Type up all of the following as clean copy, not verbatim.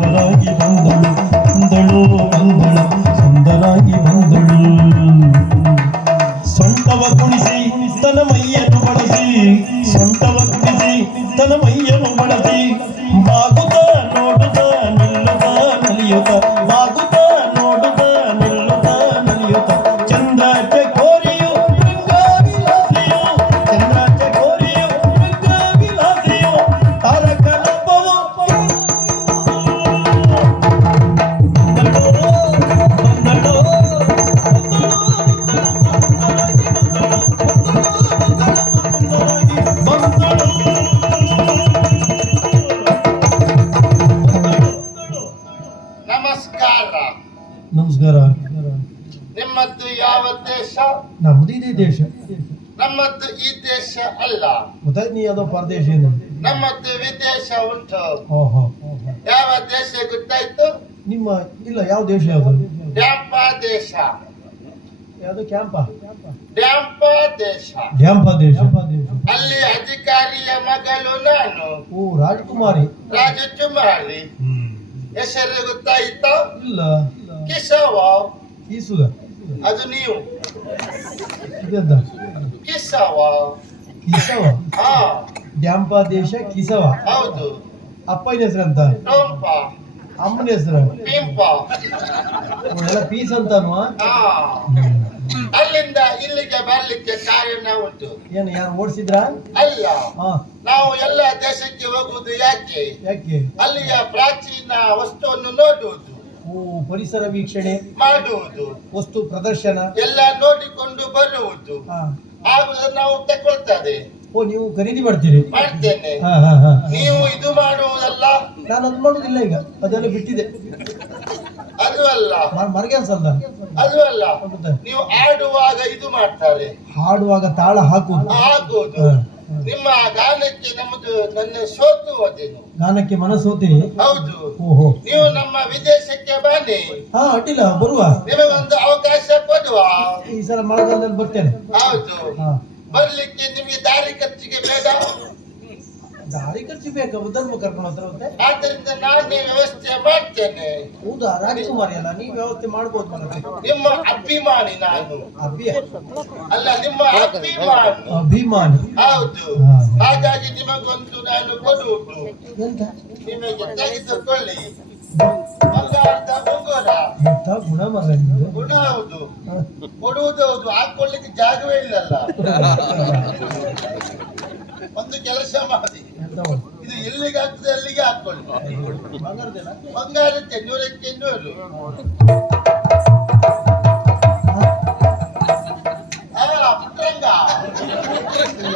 ಸುಂದರಾಗಿ ಬಂದಳು ಬಂದಳು ಬಂದಳು ಸುಂದರಾಗಿ ಬಂದಳು. ಸೊಂಟವ ಕುಣಿಸಿ ತನ್ನ ಮೈಯನ್ನು ಬಳಸಿ ಸೊಂಟವ ಕುಣಿಸಿ ತನ್ನ ಮೈಯನ್ನು ಬಳಸಿ ಬಾಗುತ್ತ ನೋಡುತ್ತ ನಿಲ್ಲುತ್ತ ನಲಿಯುತ್ತ ಬಾಗುತ್ತ ನೋಡುತ್ತ ನಿಲ್ಲುತ್ತ ನಲಿಯುತ್ತ ಚಂದ್ರಕ್ಕೆ ಕೋರಿಯು ರಂಗವಿಲಾಸಿಯು ಚಂದ್ರಕ್ಕೆ ಕೋರಿಯು ರಂಗವಿಲಾಸಿಯು ತಾರಕ ಲಂಬವು ನಮಸ್ಕಾರ. ನಿಮ್ಮದ್ದು ಯಾವ ದೇಶ? ನಮ್ದು ಇದೇ ದೇಶ. ನಮ್ಮದ್ದು ಈ ದೇಶ ಅಲ್ಲ. ಗೊತ್ತಾಯ್ತು ನೀ ಯಾವುದೋ ಪರದೇಶ. ನಮ್ಮದ್ದು ವಿದೇಶ ಉಂಟು. ಓಹೋ, ಯಾವ ದೇಶ ಗೊತ್ತಾಯ್ತು? ನಿಮ್ಮ ಇಲ್ಲ ಯಾವ ದೇಶ ಯಾವುದು? ಡ್ಯಾಂಪ ದೇಶ. ಯಾವುದು ಕ್ಯಾಂಪ? ಡ್ಯಾಂಪ ದೇಶ. ಡ್ಯಾಂಪ ದೇಶ. ಅಲ್ಲಿ ಅಧಿಕಾರಿಯ ಮಗಳು ನಾನು. ಓ, ರಾಜಕುಮಾರಿ. ರಾಜಕುಮಾರಿ ಹೆಸರು ಗೊತ್ತಾಯ್ತಾ? ಇಲ್ಲ. ಕಿಸವ. ಕೀಸುದ ಅದು ನೀವು. ಇದೆಂತ? ಕಿಸವ. ಕಿಸವ. ಹಾ, ಡ್ಯಾಂಪ ದೇಶ ಕಿಸವ. ಹೌದು. ಅಪ್ಪನ ಹೆಸರಂತ? ಟೊಂಪ. ಅಮ್ಮನ ಹೆಸರು? ಪಿಂಪ. ಎಲ್ಲ ಪೀಸ್ ಅಂತಾನು. ಹಾ, ಅಲ್ಲಿಂದ ಇಲ್ಲಿಗೆ ಬರ್ಲಿಕ್ಕೆ ಕಾರಣ ಉಂಟು. ಏನು ಯಾರು ಓಡಿಸಿದ್ರ? ಅಲ್ಲ, ಹಾ. ನಾವು ಎಲ್ಲ ದೇಶಕ್ಕೆ ಹೋಗುವುದು ಯಾಕೆ? ಯಾಕೆ? ಅಲ್ಲಿಯ ಪ್ರಾಚೀನ ವಸ್ತುವನ್ನು ನೋಡುವುದು, ಓ, ಪರಿಸರ ವೀಕ್ಷಣೆ ಮಾಡುವುದು, ವಸ್ತು ಪ್ರದರ್ಶನ ಎಲ್ಲ ನೋಡಿಕೊಂಡು ಬರುವುದು. ಹಾ. ಆಗ ನಾವು ತಗೊಳ್ತದೆ. ಓ, ನೀವು ಖರೀದಿ ಮಾಡ್ತೀರಿ? ಮಾಡ್ತೇನೆ. ಹಾ ಹಾ ಹಾ. ನೀವು ಇದು ಮಾಡುವುದಲ್ಲ. ನಾನು ಅದು ಮಾಡುದಿಲ್ಲ ಈಗ, ಅದೆಲ್ಲ ಬಿಟ್ಟಿದೆ. ಅದು ಅಲ್ಲ. ಮರಗೆಲ್ಸಲ್ಲ. ಅದು ಅಲ್ಲ, ನೀವು ಆಡುವಾಗ ಇದು ಮಾಡ್ತಾರೆ, ಹಾಡುವಾಗ ತಾಳ ಹಾಕುವುದು. ಹಾಕುವುದು. ನಿಮ್ಮ ಗಾನಕ್ಕೆ ನಮ್ಮದು ನನ್ನ ಸೋತು ಅದೇನು ಗಾನಕ್ಕೆ ಮನಸ್ಸೋತಿ. ಹೌದು. ಓಹೋ, ನೀವು ನಮ್ಮ ವಿದೇಶಕ್ಕೆ ಬನ್ನಿ. ಹಾ, ಅಡ್ಡಿಲ್ಲ, ಬರುವ. ನಿಮಗೊಂದು ಅವಕಾಶ ಕೊಡುವ. ಈ ಸಲ ಮಳೆಗಾಲದಲ್ಲಿ ಬರ್ತೇನೆ. ಹೌದು. ಹಾ. ಬರ್ಲಿಕ್ಕೆ ನಿಮಗೆ ದಾರಿ ಖರ್ಚಿಗೆ ಬೇಡ. ದಾರಿ ಖರ್ಚು ಬೇಕಾ? ಧರ್ಮ ಕರ್ಕೊಂಡು ಹೋಗ್ತಾರೆ. ಆದ್ದರಿಂದ ನಾನೇ ವ್ಯವಸ್ಥೆ ಮಾಡ್ತೇನೆ. ಹೌದಾ? ರಾಜಕುಮಾರಿ ಅಲ್ಲ, ನೀವು ವ್ಯವಸ್ಥೆ ಮಾಡ್ಬೋದು. ನಿಮ್ಮ ಅಭಿಮಾನಿ ನಾನು. ಅಲ್ಲ, ನಿಮ್ಮ ಅಭಿಮಾನಿ. ಹೌದು. ಹಾಗಾಗಿ ನಿಮಗೊಂದು ನಾನು ಕೊಡುವುದು. ಎಂತ? ನಿಮಗೆ ತೆಗೆದುಕೊಳ್ಳಿ. ಬಂಗಾರದ ಉಂಗುರ. ಎಂತ ಗುಣ ಮಗ ನಿಮ್ದು? ಗುಣ ಹೌದು, ಕೊಡುವುದು ಹೌದು, ಹಾಕೊಳ್ಳಿಕ್ಕೆ ಜಾಗವೇ ಇಲ್ಲಲ್ಲ. ಒಂದು ಕೆಲಸ ಮಾಡಿ, ಇದು ಎಲ್ಲಿಗೆ ಆಗ್ತದೆ ಅಲ್ಲಿಗೆ ಹಾಕೊಳ್ಳಿ. ಬಂಗಾರಕ್ಕೆ 100ಕ್ಕೆ 100.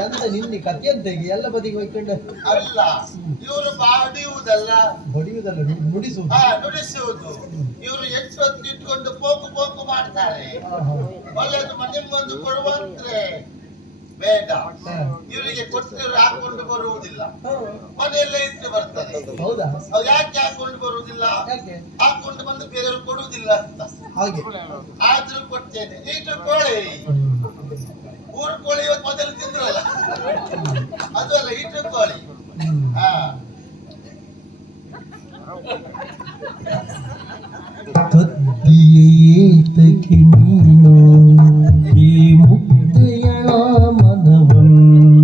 ಎಂತ ನಿನ್ನೆ ಕಥೆ ಅಂತ ಈಗ ಎಲ್ಲ ಬದಿಗೆ ಹೋಯ್ಕೊಂಡು? ಅಲ್ಲ, ಇವರು ಬಡಿಯುವುದಲ್ಲ, ಬಡಿಯುವುದಲ್ಲ, ನುಡಿಸುವುದು. ನುಡಿಸುವುದು. ಇವರು ಹೊತ್ತು ಇಟ್ಕೊಂಡು ಪೋಕು ಪೋಕು ಮಾಡ್ತಾರೆ. ಒಳ್ಳೆದು ನಿಮ್ಗೊಂದು ಕೊಡುವಂದ್ರೆ ಬೇಡ. ಇವರಿಗೆ ಕೊಟ್ಟರು ಹಾಕೊಂಡು ಬರುವುದಿಲ್ಲ, ಮನೆಯಲ್ಲೇ ಇಟ್ಟು ಬರ್ತದೆ. ಹೌದಾ? ಯಾಕೆ ಹಾಕೊಂಡು ಬರುವುದಿಲ್ಲ? ಹಾಕೊಂಡು ಬಂದು ಬೇರೆಯವರು ಕೊಡುವುದಿಲ್ಲ ಅಂತ. ಹಾಗೆ ಆದ್ರೂ ಕೊಡ್ತೇನೆ. ಇಟ್ಟು ಕೋಳಿ, ಊರು ಕೋಳಿ ಇವತ್ತು ಮೊದಲು ತಿಂದ್ರಲ್ಲ, ಅದು ಅಲ್ಲ, ಇಟ್ಟು ಕೋಳಿ. ಹಾ, ತದ್ದಿಯೇತಕ್ಕೆ ನೀನು ಈ ಮುಕ್ತೆಯ ಮನವನ್ನು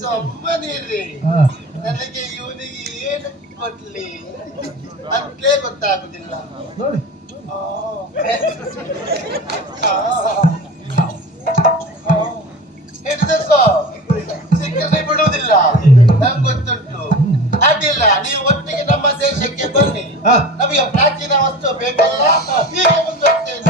ಸುಮ್ಮನಿರಿ. ನನಗೆ ಇವನಿಗೆ ಏನು ಕೊಡ್ಲಿ ಅಂತಲೇ ಗೊತ್ತಾಗುದಿಲ್ಲ ನೋಡಿ. ಹಿಡಿದಕ್ಕೋ ಸಿಕ್ಕರೆ ಬಿಡುವುದಿಲ್ಲ, ನಂಗೆ ಗೊತ್ತುಂಟು. ಅಡ್ಡಿಲ್ಲ, ನೀವು ಒಟ್ಟಿಗೆ ನಮ್ಮ ದೇಶಕ್ಕೆ ಬನ್ನಿ. ನಮಗೆ ಪ್ರಾಚೀನ ವಸ್ತು ಬೇಕಲ್ಲ, ಈಗ ಮುಂದುವರ್ತೇನೆ.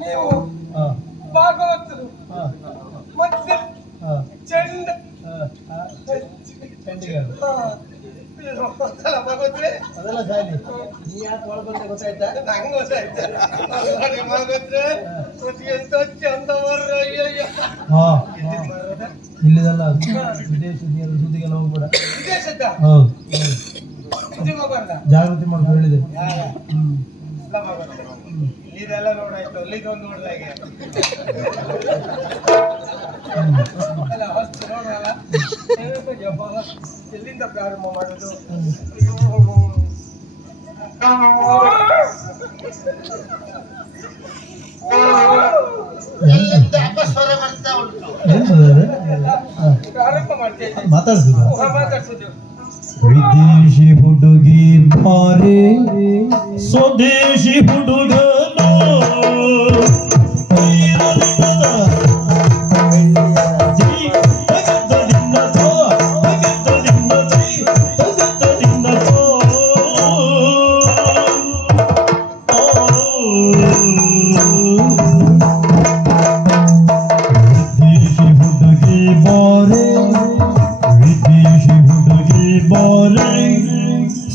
ನೀವು ಭಾಗವತರು ಮತ್ತೆ ಚೆಂಡ ಮಗೋತ್ರೆ ಅದೆಲ್ಲ ಸಾಯ್ಲಿ. ನೀ ಯಾಕೆ ಒಳ ಬಂದೆ ಗೊತ್ತಾಯ್ತಾ? ನಂಗೆ ಗೊತ್ತಾಯ್ತು. ನೋಡಿ ಮಗೋತ್ರೆ ಎಂತ ಚಂದ ಬರ್ರ ಅಯ್ಯಯ್ಯ. ಇಲ್ಲಿದಲ್ಲ ವಿದೇಶದ ಸುದ್ದಿಗೆಲ್ಲ ಹೋಗ್ಬೇಡ. ವಿದೇಶದ ಹೌದು ಸುದ್ದಿಗೆ ಹೋಗ್ಬಾರ್ದ? ಜಾಗೃತಿ ಮಾಡ್ಕೊಂಡು ಹೇಳಿದೆ. ಇದೆಲ್ಲ ನೋಡಾಯ್ತು ಅಲ್ಲಿದೊಂದು ನೋಡ್ದಾಗೆ ಅಲ್ಲ ಹೊಸ್ತು ನೋಡಲ್ಲ. ಎಲ್ಲಿಂದ ಪ್ರಾರಂಭ ಮಾಡೋದು? ಎಲ್ಲಿಂದ ಅಪಸ್ವರ ಬರ್ತಾ ಉಂಟು. ಪ್ರಾರಂಭ ಮಾಡ್ತೇನೆ. ಮಾತಾಡ್ಸುದು ವಿದೇಶಿ ಹುಡುಗಿ ಬಾರೆ ಸ್ವದೇಶಿ ಹುಡುಗನು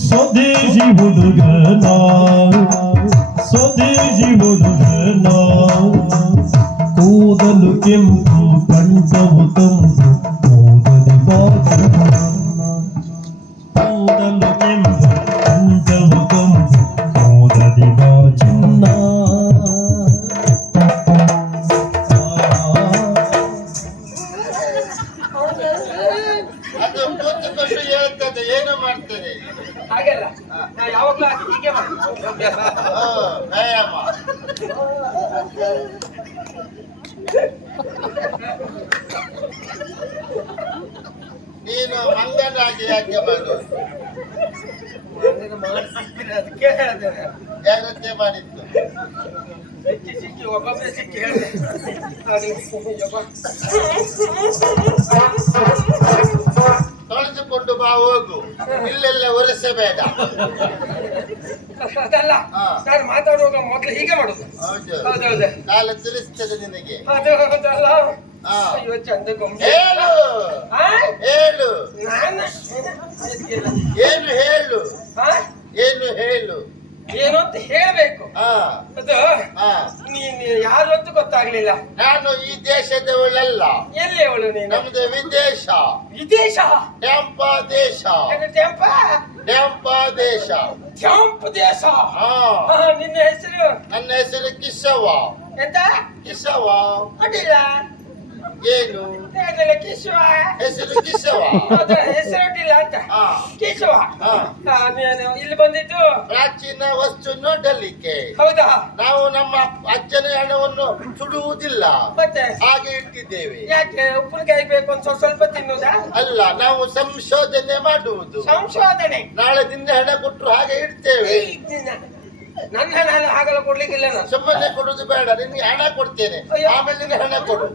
ಸ್ವದೇಶಿ ಹುಡುಗನ ಸ್ವದೇಶಿ ಹುಡುಗನ ಕೂದಲು ಕೆಂಪು ಕಂಠವು ತಂಪು ಕೂದಲಿ ಬಾಚು ಕೂದಲು ಕೆಂಪು ಕಂಠವು ತಂಪು ಕೂದಲಿ ಬಾಚಿನ್ನ ಅದು ಕೂತುಕೊಂಡು ಹೇಳ್ತದೆ, ಏನು ಮಾಡ್ತದೆ ಹಾಗೆಲ್ಲ ನಾ ಯಾವಾಗ್ಲೂ ಹೀಗೆ ಮಾಡ್ತೀನಿ. ವ್ಯಾಯಾಮ. ನೀನು ಮಂಗನಾಗಿ ಯಾಕೆ ಮಾಡೋದು? ಅದಕ್ಕೆ ಹೇಳ್ತೇನೆ. ಜಾಗ್ರತೆ ಮಾಡಿತ್ತು. ಸಿಕ್ಕಿ ಒಬ್ಬೊಬ್ಬರೇ ಸಿಕ್ಕಿ ಹೇಳ್ದೆ. ತೊಳೆದುಕೊಂಡು ಬಾ ಹೋಗು, ಇಲ್ಲೆಲ್ಲ ಒರೆಸಬೇಡ. ಅದಲ್ಲ ನಾನು ಮಾತಾಡುವಾಗ ಮೊದಲು ಹೀಗೆ ಮಾಡುದು. ಹೌದು, ಹೌದೌದು ಕಾಲ ತಿರುಸ್ತದೆ ನಿನಗೆ. ಅದು ಹೌದಲ್ಲ. ಹಾ. ಅಯ್ಯೋ ಚಂದ ಗೊಂಬೆ. ಹೇಳು ಹೇಳು ನಾನು ಏನು ಹೇಳು ಆ? ಏನು ಹೇಳು. ಏನು ಅಂತ ಹೇಳ್ಬೇಕು. ಹಾ ಅದು ಹಾ. ನೀನ್ ಯಾರು ಅಂತ ಗೊತ್ತಾಗ್ಲಿಲ್ಲ. ನಾನು ಈ ದೇಶದವಳಲ್ಲ, ಎಲ್ಲಿ ಅವಳು ನೀನು? ನಮ್ದು ವಿದೇಶ. ವಿದೇಶ? ಟ್ಯಾಂಪ ದೇಶ. ಟೆಂಪ ಟ್ಯಾಂಪ ದೇಶ. ಟ್ಯಾಂಪ್ ದೇಶ. ಹಾ. ನಿನ್ನ ಹೆಸರು? ನನ್ನ ಹೆಸರು ಕಿಶವ. ಎಂತ? ಕಿಶವ. ಅಡ್ಡಿಲ್ಲ. ಏನು ಹೇಳಿಲ್ಲ ಕಿಶವ. ಹೆಸರು ಕಿಶವ. ಅದು ಹೆಸರು ಅಡ್ಡಿಲ್ಲ ಅಂತ. ಹಾ. ಕಿಶವ. ನೀನು ಇಲ್ಲಿ ಬಂದಿದ್ದು ಪ್ರಾಚೀನ ವಸ್ತು ನೋಡಲಿಕ್ಕೆ. ಹೌದಾ? ನಾವು ನಮ್ಮ ಅಜ್ಜನ ಹಣವನ್ನು ಸುಡುವುದಿಲ್ಲ, ಮತ್ತೆ ಹಾಗೆ ಇಟ್ಟಿದ್ದೇವೆ. ಯಾಕೆ ಉಪ್ಪಿನಕಾಯಿ ಬೇಕು ಅಂತ ಸ್ವಲ್ಪ ತಿನ್ನುವುದಾ? ಅಲ್ಲ, ನಾವು ಸಂಶೋಧನೆ ಮಾಡುವುದು. ಸಂಶೋಧನೆ? ನಾಳೆ ದಿನ ಹಣ ಕೊಟ್ಟರು ಹಾಗೆ ಇಡ್ತೇವೆ. ನನ್ನ ಹಣ ಎಲ್ಲ ಹಾಗೆಲ್ಲ ಕೊಡ್ಲಿಕ್ಕಿಲ್ಲ ನಾನು. ಸುಮ್ಮನೆ ಕೊಡುದು ಬೇಡ, ನಿನ್ಗೆ ಹಣ ಕೊಡ್ತೇನೆ, ಆಮೇಲೆ ನಿನ್ಗೆ ಹಣ ಕೊಡು.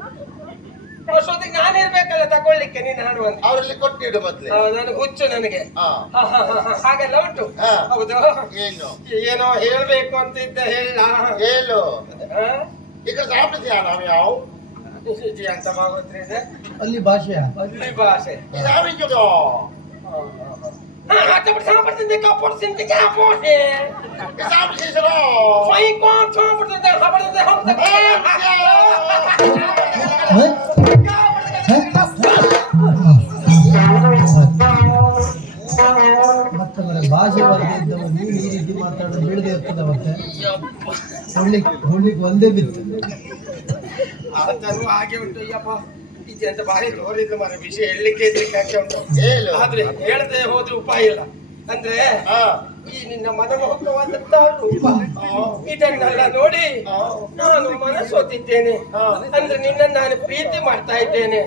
ಅಷ್ಟೊತ್ತಿಗೆ ನಾನಿರ್ಬೇಕಲ್ಲ ತಗೊಳ್ಳಿಕ್ಕೆ ನಿನ್ನ ಹಣವನ್ನು. ಅವರಲ್ಲಿ ಕೊಟ್ಟಿಡು ಮೊದ್ಲೇ. ನನಗೆ ಹುಚ್ಚು ನನಗೆ. ಹಾ. ಹಾಗೆಲ್ಲ ಉಂಟು. ಹಾ. ಹೌದು. ಏನು ಏನೋ ಹೇಳ್ಬೇಕು ಅಂತ ಇದ್ದ ಹೇಳ. ಹೇಳು. ಈಗ ಸಾಪಿದ್ಯಾ ನಾವು ಯಾವ ಅಂತ ಭಾಗವತ್ರಿ ಇದೆ ಅಲ್ಲಿ ಭಾಷೆಯ ಅಲ್ಲಿ ಭಾಷೆ. ಸಾಪಿದ್ರು ಮತ್ತೆ ಭಾಷೆ ಬರದೇ ಇದ್ದವ ನೀವು ಈ ರೀತಿ ಮಾತಾಡೋದು ಬಿಡದೆ ಇರ್ತದೆ. ಮತ್ತೆ ನೋಡ್ಲಿಕ್ಕೆ ಒಂದೇ ಬಿತ್ತು. ಹಾಗೆ ಉಂಟು. ಅಯ್ಯಪ್ಪ ಇದೆಂತ ಬಾರಿ ಜೋರಿದ್ದು ಮರ ವಿಷಯ ಹೇಳಲಿಕ್ಕೆ ಆಗ್ತಾ ಉಂಟು. ಹೇಳು. ಆದ್ರೆ ಹೇಳದೆ ಹೋದ್ರೆ ಉಪಾಯ ಇಲ್ಲ. ಅಂದ್ರೆ ಈ ನಿನ್ನ ಮನಮೋಹಕವಾದಂತ ರೂಪ ಇದನ್ನೆಲ್ಲ ನೋಡಿ ನಾನು ಮನಸ್ಸೋತಿದ್ದೇನೆ. ಅಂದ್ರೆ ನಿನ್ನ ನಾನು ಪ್ರೀತಿ ಮಾಡ್ತಾ ಇದ್ದೇನೆ.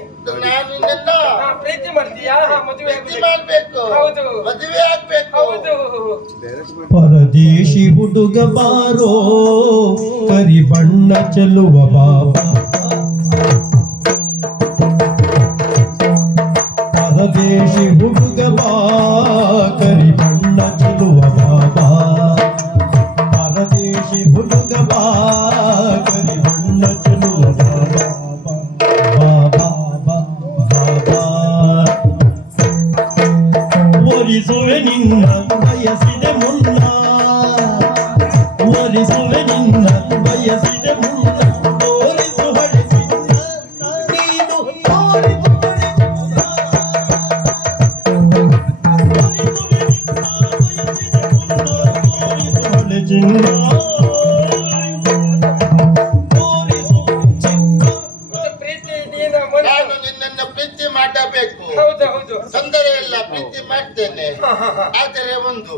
ಪ್ರೀತಿ ಮಾಡ್ತೀಯಾ? ಮದುವೆ ಮಾಡ್ಬೇಕು. ಹೌದು, ಮದುವೆ ಆಗ್ಬೇಕು. ಹೌದು. ಪರದೇಶಿ ಹುಡುಗ ಬಾರೋ ಕರಿ ಬಣ್ಣ ಚೆಲ್ಲುವ ಬಾಬಾ. ಪರದೇಶಿ ಹುಡುಗ ಬಾ ಕರಿ ಬಣ್ಣ ಚೆಲ್ಲುವ ಬಾಬಾ. ಪರದೇಶಿ ಹುಡುಗ ಬಾ ಕರಿ ಬಣ್ಣ ಚೆಲ್ಲುವ ಬಾಬಾ. ಬಾಬಾ ಬಾಬಾ ಒಲಿಸುವೆ ನಿನ್ನ ಬಯಸಿದೆ ಮುನ್ನ ಒಲಿಸುವೆ ನಿನ್ನ ಬಯಸಿದೆ ಮುನ್ನ ತೋರಿಸು ಹಳಿಸಿನ್ನ ನೀನು ತೋರಿಸು ಪ್ರೀತಿ ನೀನ ಮನುಷ್ಯ. ನಾನು ನಿನ್ನನ್ನು ಪ್ರೀತಿ ಮಾಡಬೇಕು. ಹೌದು ಹೌದು. ತೊಂದರೆ ಇಲ್ಲ, ಪ್ರೀತಿ ಮಾಡ್ತೇನೆ. ಆದರೆ ಒಂದು,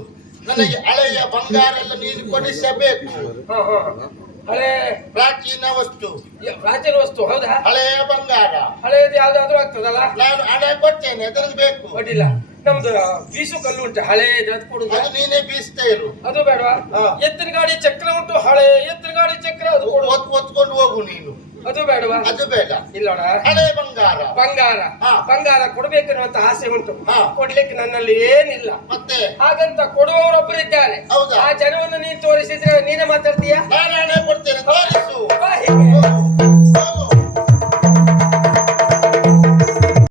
ನನಗೆ ಹಳೆಯ ಬಂಗಾರ ಎಲ್ಲ ನೀನು ಕೊಡಿಸಬೇಕು. ಹ, ಹ. ಹಳೆ ಪ್ರಾಚೀನ ವಸ್ತು, ಪ್ರಾಚೀನ ವಸ್ತು. ಹೌದಾ? ಹಳೆಯ ಬಂಗಾರ. ಹಳೆಯದು ಯಾವ್ದಾದ್ರು ಆಗ್ತದಲ್ಲ? ನಾನು ಹಣ ಕೊಡ್ತೇನೆ, ಅದನ್ನು ಬೇಕು. ಅಡ್ಡಿಲ್ಲ. ನಮ್ದು ಬೀಸು ಕಲ್ಲು ಉಂಟು ಹಳೇದು, ಅದು ಕೊಡುದು. ಅದು ನೀನೇ ಬೀಸ್ತಾ ಇರು. ಅದು ಬೇಡವಾ? ಹಾ. ಎತ್ತಿನ ಗಾಡಿ ಚಕ್ರ ಉಂಟು, ಹಳೆ ಎತ್ತಿನ ಗಾಡಿ ಚಕ್ರ, ಅದು ಕೊಡು. ಒತ್ಕೊಂಡು ಹೋಗು ನೀನು. ಅದು ಬೇಡವಾ? ಅದು ಬೇಡ. ಇಲ್ಲೋಡ, ಹಳೆ ಬಂಗಾರ. ಬಂಗಾರ. ಹಾ. ಬಂಗಾರ ಕೊಡ್ಬೇಕನ್ನುವಂತ ಆಸೆ ಉಂಟು. ಹಾ. ಕೊಡ್ಲಿಕ್ಕೆ ನನ್ನಲ್ಲಿ ಏನಿಲ್ಲ. ಮತ್ತೆ ಹಾಗಂತ ಕೊಡುವವರೊಬ್ಬರಿದ್ದಾರೆ. ಹೌದಾ? ಆ ಜನವನ್ನು ನೀನು ತೋರಿಸಿದ್ರೆ ನೀನೇ ಮಾತಾಡ್ತೀಯಾ? ನಾನು